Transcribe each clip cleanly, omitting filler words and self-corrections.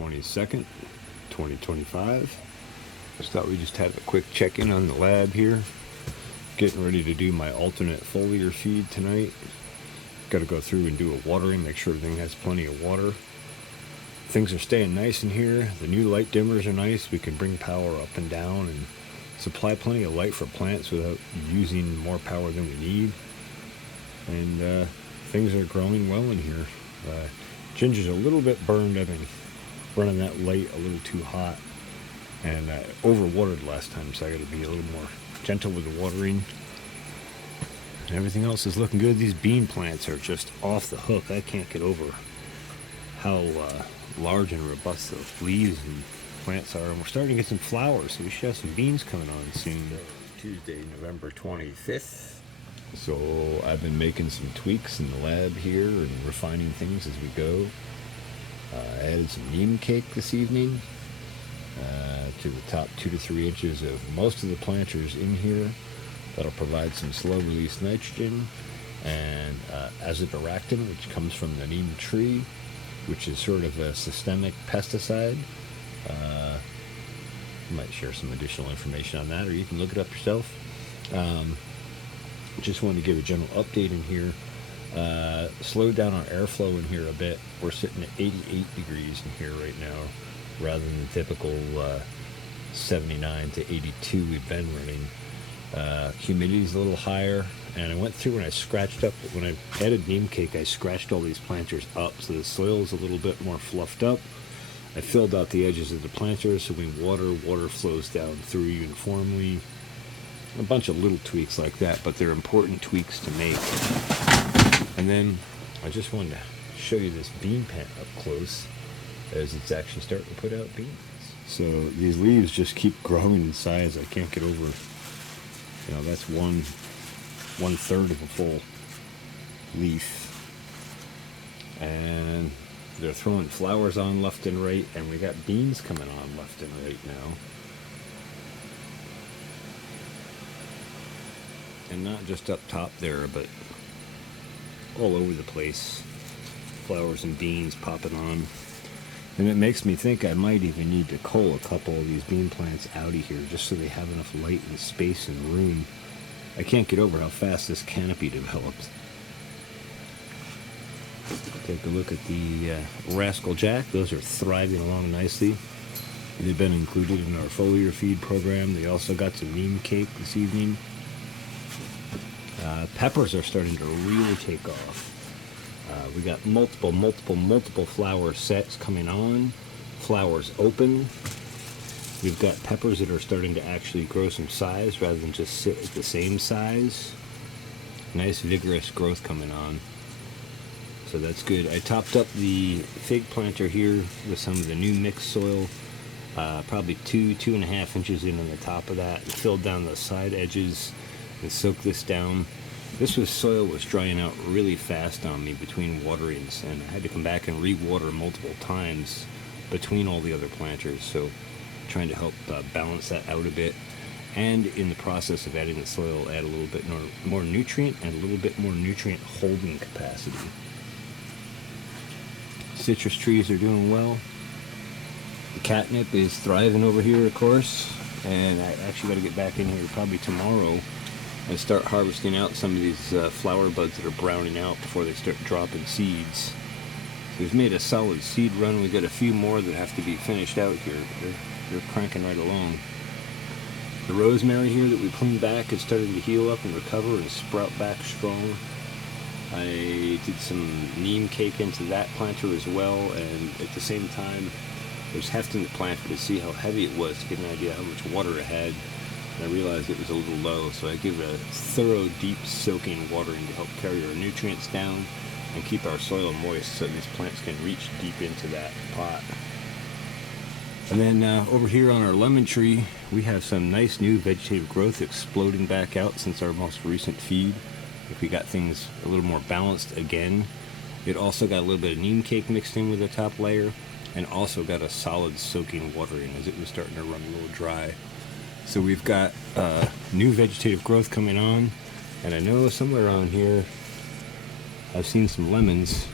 22nd, 2025. Just thought we just had a quick check-in on the lab here. Getting ready to do my alternate foliar feed tonight. Got to go through and do a watering, make sure everything has plenty of water. Things are staying nice in here. The new light dimmers are nice. We can bring power up and down and supply plenty of light for plants without using more power than we need. And things are growing well in here. Ginger's a little bit burned. I've been running that light a little too hot, and I overwatered last time, so I got to be a little more gentle with the watering. And everything else is looking good. These bean plants are just off the hook. I can't get over how large and robust the leaves and plants are. And we're starting to get some flowers, so we should have some beans coming on soon. Tuesday, November 25th. So I've been making some tweaks in the lab here and refining things as we go. I added some neem cake this evening to the top 2 to 3 inches of most of the planters in here. That'll provide some slow release nitrogen and azadirachtin, which comes from the neem tree, which is sort of a systemic pesticide. I might share some additional information on that, or you can look it up yourself. Just wanted to give a general update in here. Slowed down our airflow in here a bit. We're sitting at 88 degrees in here right now, rather than the typical 79 to 82 we've been running. Humidity's a little higher, and I went through and I scratched up, when I added neem cake, I scratched all these planters up, so the soil is a little bit more fluffed up. I filled out the edges of the planters, so when water flows down through uniformly. A bunch of little tweaks like that, but they're important tweaks to make. And then I just wanted to show you this bean plant up close, as it's actually starting to put out beans. So these leaves just keep growing in size. I can't get over, that's one third of a full leaf. And they're throwing flowers on left and right, and we got beans coming on left and right now. And not just up top there, but all over the place. Flowers and beans popping on. And it makes me think I might even need to cull a couple of these bean plants out of here, just so they have enough light and space and room. I can't get over how fast this canopy develops. Take a look at the Rascal Jack. Those are thriving along nicely. They've been included in our foliar feed program. They also got some neem cake this evening. Peppers are starting to really take off. We got multiple flower sets coming on. Flowers open. We've got peppers that are starting to actually grow some size rather than just sit at the same size. Nice vigorous growth coming on. So that's good. I topped up the fig planter here with some of the new mixed soil. Probably 2.5 inches in on the top of that, and filled down the side edges and soaked this down. This soil was drying out really fast on me between waterings, and I had to come back and re-water multiple times between all the other planters, so trying to help balance that out a bit. And in the process of adding the soil, add a little bit more nutrient and a little bit more nutrient holding capacity. Citrus trees are doing well. The catnip is thriving over here, of course, and I actually got to get back in here probably tomorrow and start harvesting out some of these flower buds that are browning out before they start dropping seeds. So we've made a solid seed run. We've got a few more that have to be finished out here. They're cranking right along. The rosemary here that we pruned back is starting to heal up and recover and sprout back strong. I did some neem cake into that planter as well, and at the same time I was hefting the planter to see how heavy it was, to get an idea how much water it had. I realized it was a little low, so I give a thorough deep soaking watering to help carry our nutrients down and keep our soil moist so these plants can reach deep into that pot. And then over here on our lemon tree, we have some nice new vegetative growth exploding back out since our most recent feed. If we got things a little more balanced again. It also got a little bit of neem cake mixed in with the top layer, and also got a solid soaking watering as it was starting to run a little dry. So we've got new vegetative growth coming on, and I know somewhere around here I've seen some lemons.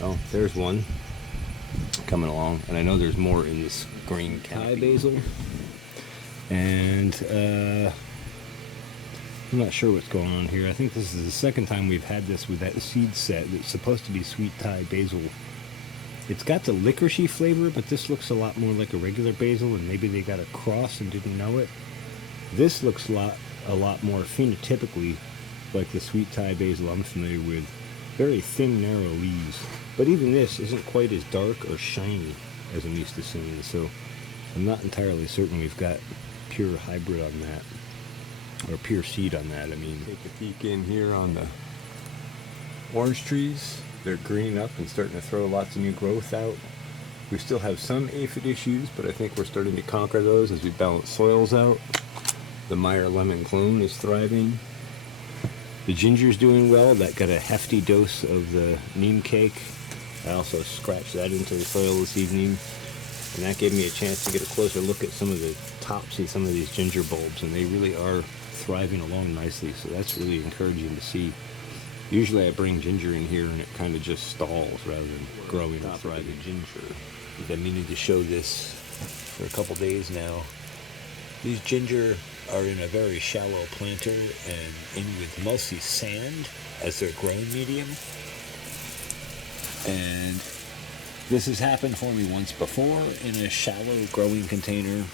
Oh, there's one. coming along, and I know there's more in this green Thai basil. And I'm not sure what's going on here. I think this is the second time we've had this with that seed set that's supposed to be sweet Thai basil. It's got the licoricey flavor, but this looks a lot more like a regular basil, and maybe they got a cross and didn't know it. This looks a lot more phenotypically like the sweet Thai basil I'm familiar with. Very thin, narrow leaves. But even this isn't quite as dark or shiny as I'm used to seeing, so I'm not entirely certain we've got pure hybrid on that, or pure seed on that. I mean, take a peek in here on the orange trees. They're greening up and starting to throw lots of new growth out. We still have some aphid issues, but I think we're starting to conquer those as we balance soils out. The Meyer lemon clone is thriving. The ginger's doing well. That got a hefty dose of the neem cake. I also scratched that into the soil this evening, and that gave me a chance to get a closer look at some of the tops of some of these ginger bulbs, and they really are thriving along nicely, so that's really encouraging to see. Usually I bring ginger in here and it kind of just stalls rather than growing and thriving ginger. I've been meaning to show this for a couple days now. These ginger are in a very shallow planter and in with mostly sand as their growing medium. And this has happened for me once before in a shallow growing container.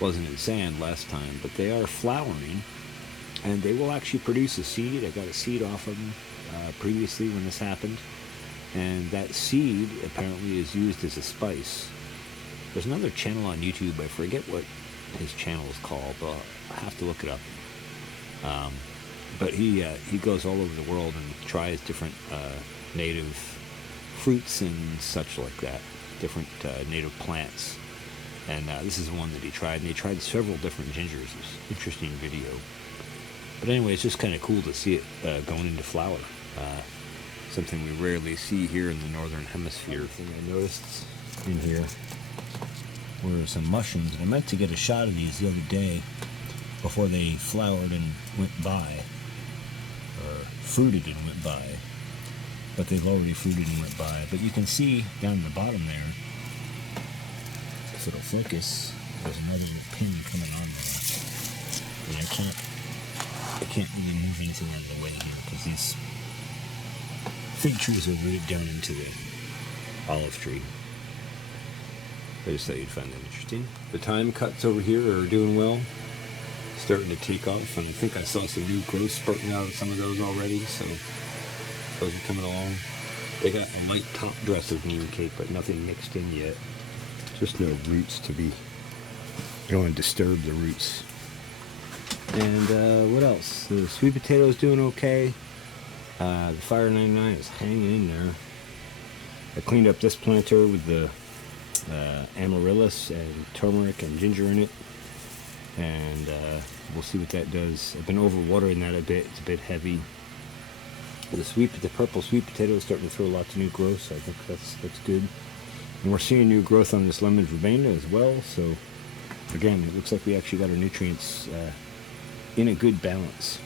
Wasn't in sand last time, but they are flowering and they will actually produce a seed. I got a seed off of them previously when this happened, and that seed apparently is used as a spice. There's another channel on YouTube, I forget what his channel is called, but I have to look it up. But he goes all over the world and tries different native fruits and such like that, different native plants. And this is one that he tried, and he tried several different gingers. It's an interesting video. But anyway, it's just kind of cool to see it going into flower. Something we rarely see here in the northern hemisphere. Thing I noticed in here were some mushrooms, and I meant to get a shot of these the other day before they flowered and went by, or fruited and went by. But they've already fruited and went by. But you can see down in the bottom there, if it'll focus, there's another little pin coming on there. And I can't really move anything out of the way here because these fig trees are rooted down into the olive tree. I just thought you'd find that interesting. The thyme cuts over here are doing well, starting to take off, and I think I saw some new growth spurting out of some of those already, so those are coming along. They got a light top dress of neem cake, but nothing mixed in yet. Just no roots to be going to disturb the roots. And what else? The sweet potato is doing okay. The Fire 99 is hanging in there. I cleaned up this planter with the amaryllis and turmeric and ginger in it, and we'll see what that does. I've been overwatering that a bit. It's a bit heavy. The purple sweet potato is starting to throw lots of new growth, so I think that's good. And we're seeing new growth on this lemon verbena as well, so again, it looks like we actually got our nutrients in a good balance.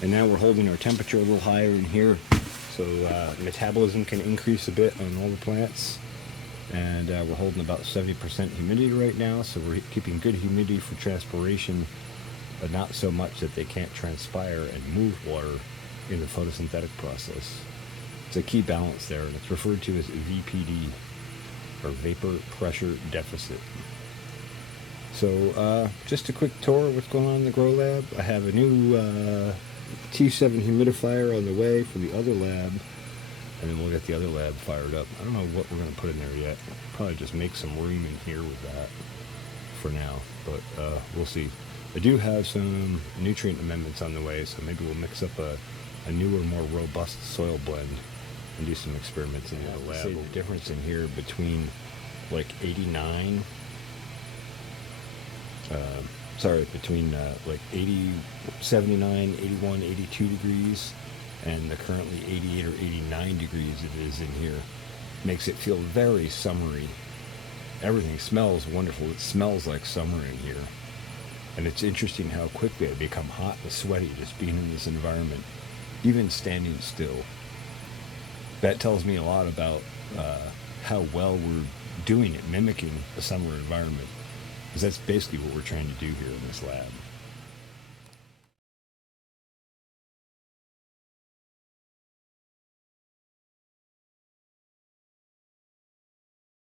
And now we're holding our temperature a little higher in here, so metabolism can increase a bit on all the plants. And we're holding about 70% humidity right now, so we're keeping good humidity for transpiration, but not so much that they can't transpire and move water in the photosynthetic process. It's a key balance there, and it's referred to as VPD, or vapor pressure deficit. So just a quick tour of what's going on in the grow lab. I have a new T7 humidifier on the way for the other lab, and then we'll get the other lab fired up. I don't know what we're going to put in there yet. Probably just make some room in here with that for now, but we'll see. I do have some nutrient amendments on the way, so maybe we'll mix up a newer, more robust soil blend and do some experiments in the lab. The difference in here between like 89 between like 80, 79, 81, 82 degrees and the currently 88 or 89 degrees it is in here makes it feel very summery. Everything smells wonderful. It smells like summer in here. And it's interesting how quickly I become hot and sweaty just being in this environment, even standing still. That tells me a lot about how well we're doing it, mimicking the summer environment. Because that's basically what we're trying to do here in this lab.